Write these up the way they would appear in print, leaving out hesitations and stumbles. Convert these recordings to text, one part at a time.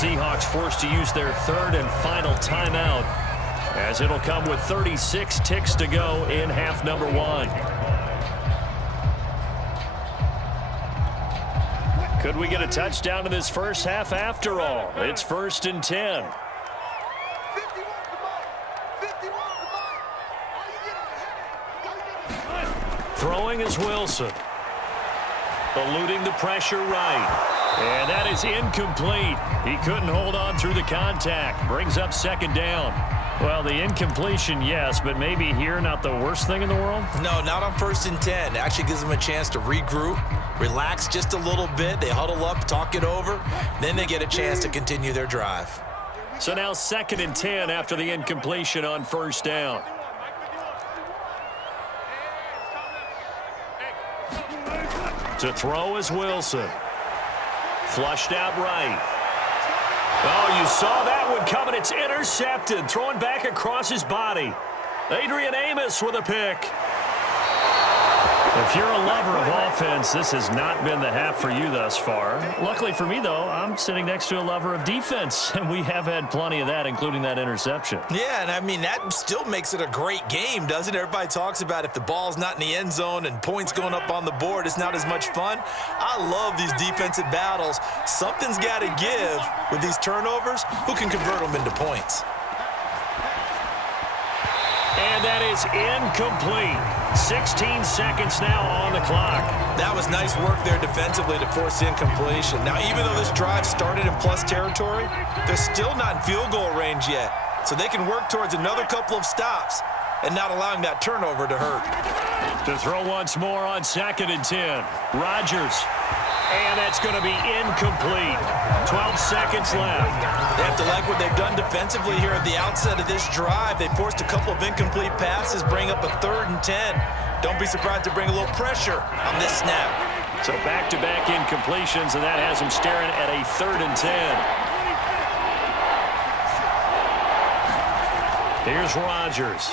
Seahawks forced to use their third and final timeout, as it'll come with 36 ticks to go in half number one. Could we get a touchdown in this first half after all? It's 1st and 10. Throwing is Wilson. Eluding the pressure right. And that is incomplete. He couldn't hold on through the contact. Brings up 2nd down. Well, the incompletion, yes, but maybe here not the worst thing in the world? No, not on 1st and 10. It actually gives them a chance to regroup, relax just a little bit. They huddle up, talk it over. Then they get a chance to continue their drive. So now 2nd and 10 after the incompletion on 1st down. To throw is Wilson. Flushed out right. Oh, you saw that one coming. It's intercepted. Throwing back across his body. Adrian Amos with a pick. If you're a lover of offense, this has not been the half for you thus far. Luckily for me, though, I'm sitting next to a lover of defense, and we have had plenty of that, including that interception. Yeah, and I mean, that still makes it a great game, doesn't it? Everybody talks about if the ball's not in the end zone and points going up on the board, it's not as much fun. I love these defensive battles. Something's got to give with these turnovers. Who can convert them into points? And that is incomplete. 16 seconds now on the clock. That was nice work there defensively to force incompletion. Now, even though this drive started in plus territory, they're still not in field goal range yet. So they can work towards another couple of stops and not allowing that turnover to hurt. To throw once more on 2nd and 10. Rodgers. And that's going to be incomplete. 12 seconds left. They have to like what they've done defensively here at the outset of this drive. They forced a couple of incomplete passes, bring up a 3rd and 10. Don't be surprised to bring a little pressure on this snap. So back-to-back incompletions, and that has them staring at a 3rd and 10. Here's Rodgers.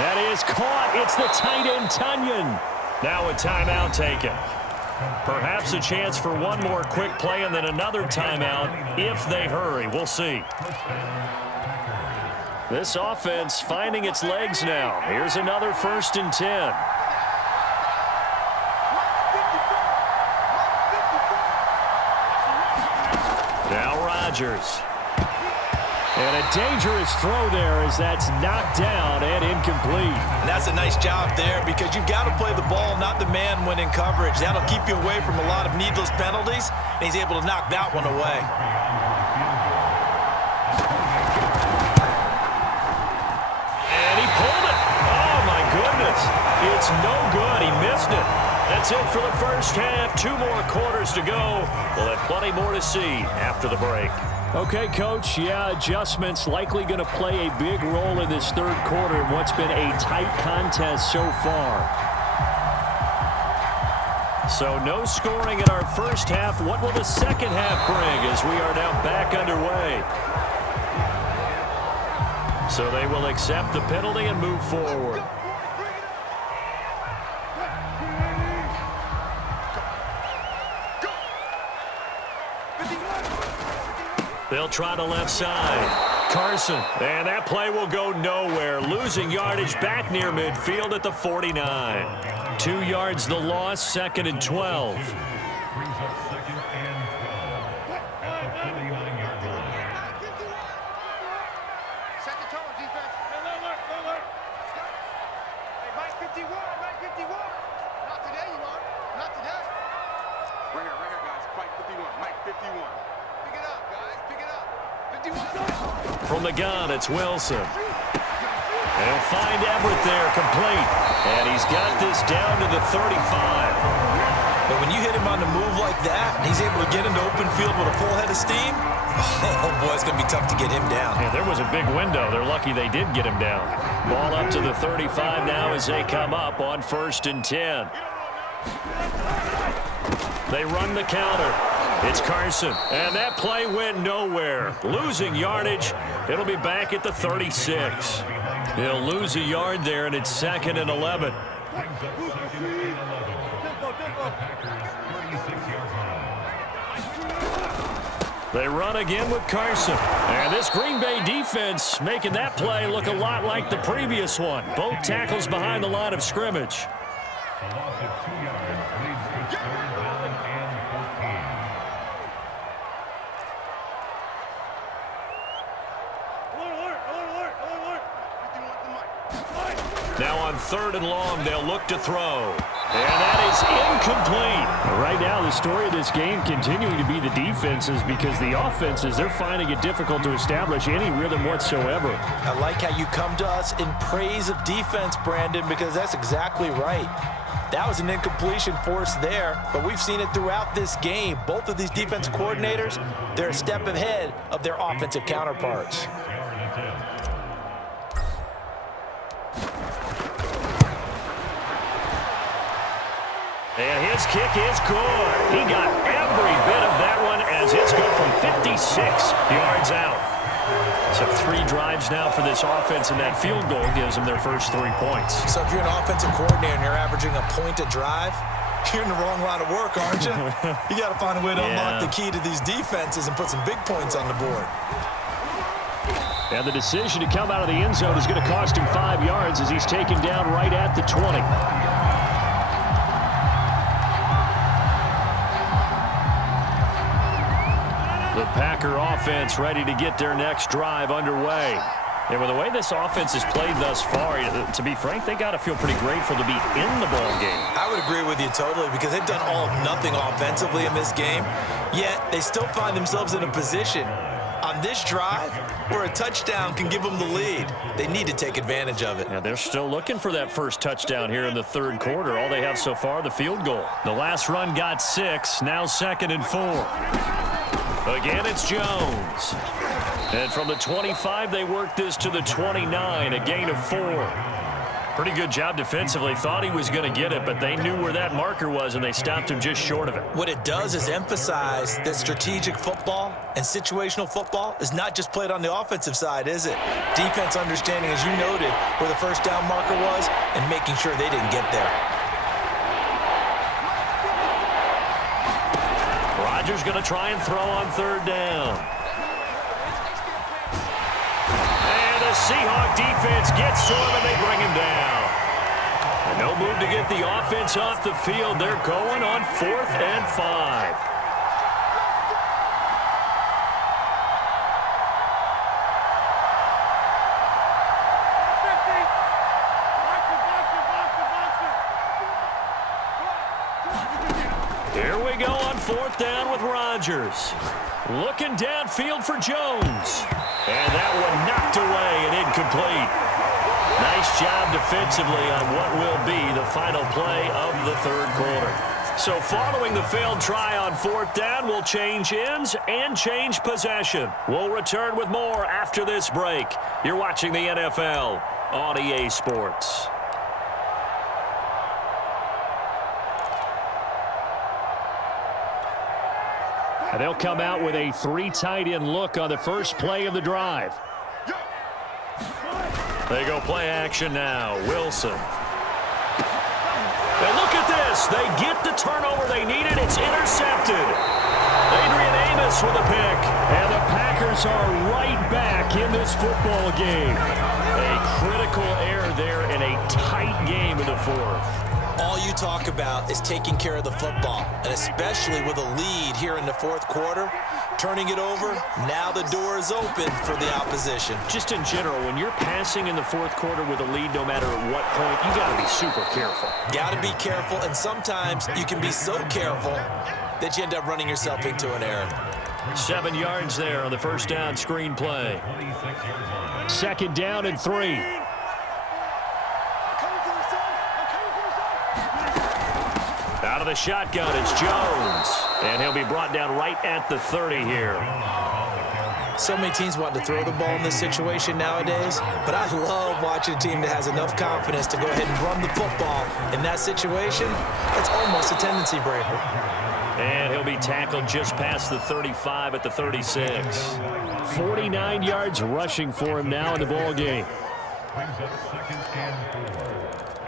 That is caught. It's the tight end, Tunyon. Now a timeout taken. Perhaps a chance for one more quick play and then another timeout if they hurry. We'll see. This offense finding its legs now. Here's another 1st and 10. Now Rodgers. And a dangerous throw there as that's knocked down and incomplete. And that's a nice job there because you've got to play the ball, not the man when in coverage. That'll keep you away from a lot of needless penalties, and he's able to knock that one away. And he pulled it. Oh, my goodness. It's no good. He missed it. That's it for the first half. 2 more quarters to go. We'll have plenty more to see after the break. Okay, Coach, yeah, adjustments likely going to play a big role in this 3rd quarter in what's been a tight contest so far. So no scoring in our first half. What will the second half bring as we are now back underway? So they will accept the penalty and move forward. They'll try the left side. Carson, and that play will go nowhere. Losing yardage back near midfield at the 49. 2 yards the loss, 2nd and 12. From the gun, it's Wilson. They'll find Everett there, complete. And he's got this down to the 35. But when you hit him on the move like that, and he's able to get into open field with a full head of steam, oh boy, it's going to be tough to get him down. Yeah, there was a big window. They're lucky they did get him down. Ball up to the 35 now as they come up on 1st and 10. They run the counter. It's Carson, and that play went nowhere. Losing yardage, it'll be back at the 36. He'll lose a yard there, and it's 2nd and 11. They run again with Carson. And this Green Bay defense making that play look a lot like the previous one. Both tackles behind the line of scrimmage. A loss of 2 yards leads to 3rd down and 14. Now on 3rd and long, they'll look to throw. And that is incomplete. Right now, the story of this game continuing to be the defenses, because the offenses, they're finding it difficult to establish any rhythm whatsoever. I like how you come to us in praise of defense, Brandon, because that's exactly right. That was an incompletion forced there, but we've seen it throughout this game. Both of these defense coordinators, they're a step ahead of their offensive counterparts. And his kick is good. He got every bit of that one as it's good from 56 yards out. So 3 drives now for this offense, and that field goal gives them their first 3 points. So if you're an offensive coordinator and you're averaging a point a drive, you're in the wrong line of work, aren't you? You got to find a way to unlock the key to these defenses and put some big points on the board. And the decision to come out of the end zone is going to cost him 5 yards as he's taken down right at the 20. The Packer offense ready to get their next drive underway. And with the way this offense has played thus far, to be frank, they got to feel pretty grateful to be in the ball game. I would agree with you totally, because they've done all of nothing offensively in this game, yet they still find themselves in a position on this drive where a touchdown can give them the lead. They need to take advantage of it. Now they're still looking for that first touchdown here in the 3rd quarter. All they have so far, the field goal. The last run got 6, now 2nd and 4. Again, it's Jones. And from the 25, they worked this to the 29, a gain of 4. Pretty good job defensively. Thought he was going to get it, but they knew where that marker was, and they stopped him just short of it. What it does is emphasize that strategic football and situational football is not just played on the offensive side, is it? Defense understanding, as you noted, where the first down marker was and making sure they didn't get there. Rodgers going to try and throw on 3rd down. And the Seahawk defense gets to him, and they bring him down. And no move to get the offense off the field. They're going on 4th and 5. Here we go on 4th down with Rodgers. Looking downfield for Jones. And that one knocked away and incomplete. Nice job defensively on what will be the final play of the 3rd quarter. So following the failed try on 4th down, we'll change ends and change possession. We'll return with more after this break. You're watching the NFL on EA Sports. And they'll come out with a 3 tight end look on the first play of the drive. They go play action now. Wilson. And look at this. They get the turnover they needed. It's intercepted. Adrian Amos with a pick. And the Packers are right back in this football game. A critical error there in a tight game in the 4th. All you talk about is taking care of the football, and especially with a lead here in the 4th quarter, turning it over, now the door is open for the opposition. Just in general, when you're passing in the 4th quarter with a lead, no matter at what point, you got to be super careful. Got to be careful, and sometimes you can be so careful that you end up running yourself into an error. 7 yards there on the first down screen play. 2nd down and 3. Out of the shotgun, it's Jones. And he'll be brought down right at the 30 here. So many teams want to throw the ball in this situation nowadays, but I love watching a team that has enough confidence to go ahead and run the football. In that situation, it's almost a tendency breaker. And he'll be tackled just past the 35 at the 36. 49 yards rushing for him now in the ball game. Brings up 2nd and 4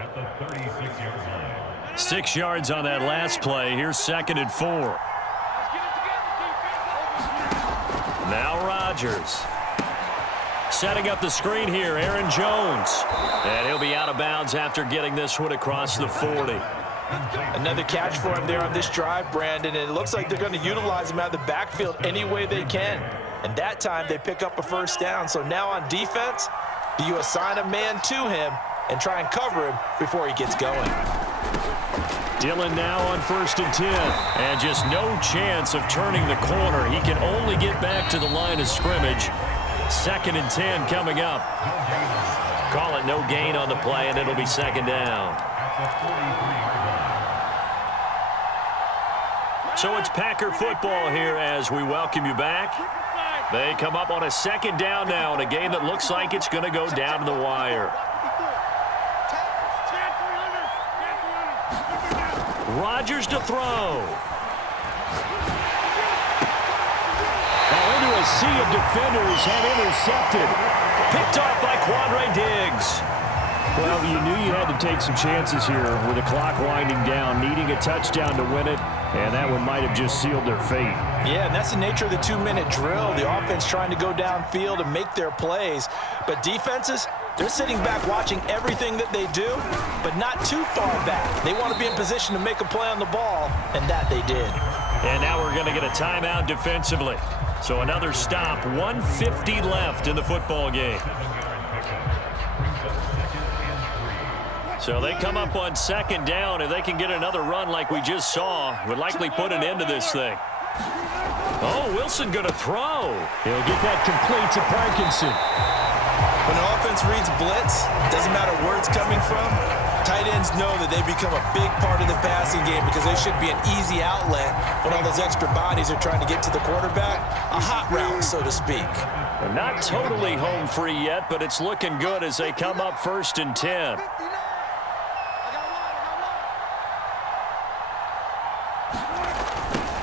at the 36-yard line. 6 yards on that last play. Here's 2nd and 4. Now Rodgers. Setting up the screen here, Aaron Jones. And he'll be out of bounds after getting this one across the 40. Another catch for him there on this drive, Brandon, and it looks like they're going to utilize him out of the backfield any way they can. And that time they pick up a first down. So now on defense, do you assign a man to him and try and cover him before he gets going? Dillon now on 1st and 10. And just no chance of turning the corner. He can only get back to the line of scrimmage. 2nd and 10 coming up. Call it no gain on the play, and it'll be 2nd down. So it's Packer football here as we welcome you back. They come up on a 2nd down now in a game that looks like it's going to go down to the wire. Rodgers to throw. Into a sea of defenders and intercepted. Picked off by Quandre Diggs. Well, you knew you had to take some chances here with the clock winding down, needing a touchdown to win it, and that one might have just sealed their fate. Yeah, and that's the nature of the 2-minute drill. The offense trying to go downfield and make their plays. But defenses, they're sitting back watching everything that they do, but not too far back. They want to be in position to make a play on the ball, and that they did. And now we're going to get a timeout defensively. So another stop, 1:50 left in the football game. So they come up on 2nd down. If they can get another run like we just saw, would likely put an end to this thing. Oh, Wilson going to throw. He'll get that complete to Parkinson. When an offense reads blitz, doesn't matter where it's coming from, tight ends know that they become a big part of the passing game because they should be an easy outlet when all those extra bodies are trying to get to the quarterback. A hot route, so to speak. They're not totally home free yet, but it's looking good as they come up 1st and 10.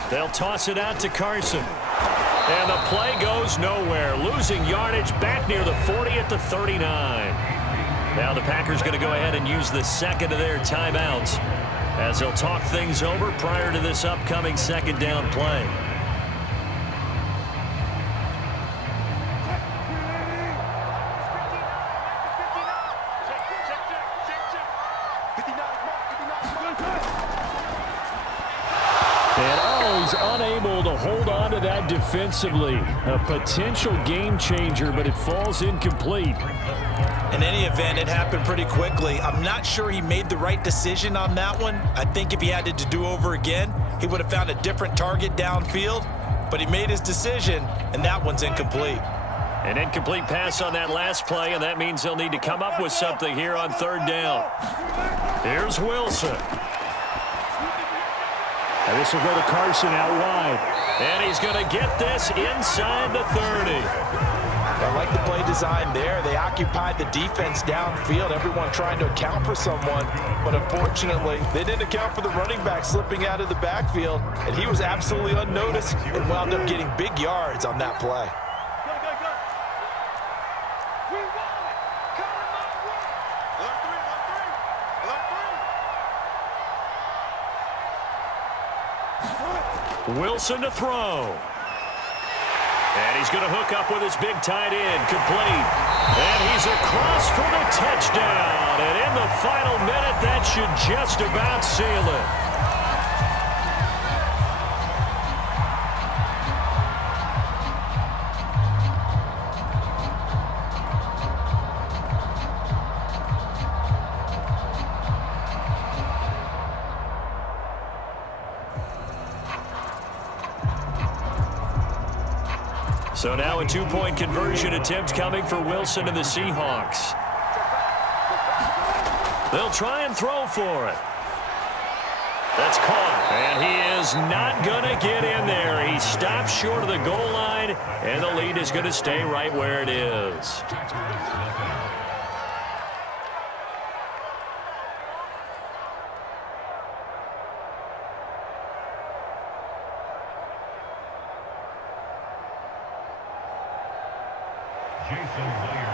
They'll toss it out to Carson. And the play goes nowhere. Losing yardage back near the 40 at the 39. Now the Packers going to go ahead and use the 2nd of their timeouts as they'll talk things over prior to this upcoming 2nd down play. Unable to hold on to that defensively. A potential game changer, but it falls incomplete. In any event, it happened pretty quickly. I'm not sure he made the right decision on that one. I think if he had to do over again, he would have found a different target downfield. But he made his decision, and that one's incomplete. An incomplete pass on that last play, and that means they'll need to come up with something here on 3rd down. Here's Wilson. And this will go to Carson out wide. And he's going to get this inside the 30. I like the play design there. They occupied the defense downfield, everyone trying to account for someone. But unfortunately, they didn't account for the running back slipping out of the backfield. And he was absolutely unnoticed and wound up getting big yards on that play. Wilson to throw. And he's going to hook up with his big tight end, complete. And he's across for the touchdown. And in the final minute, that should just about seal it. So now a two-point conversion attempt coming for Wilson and the Seahawks. They'll try and throw for it. That's caught. And he is not going to get in there. He stops short of the goal line, and the lead is going to stay right where it is. Jason Myers.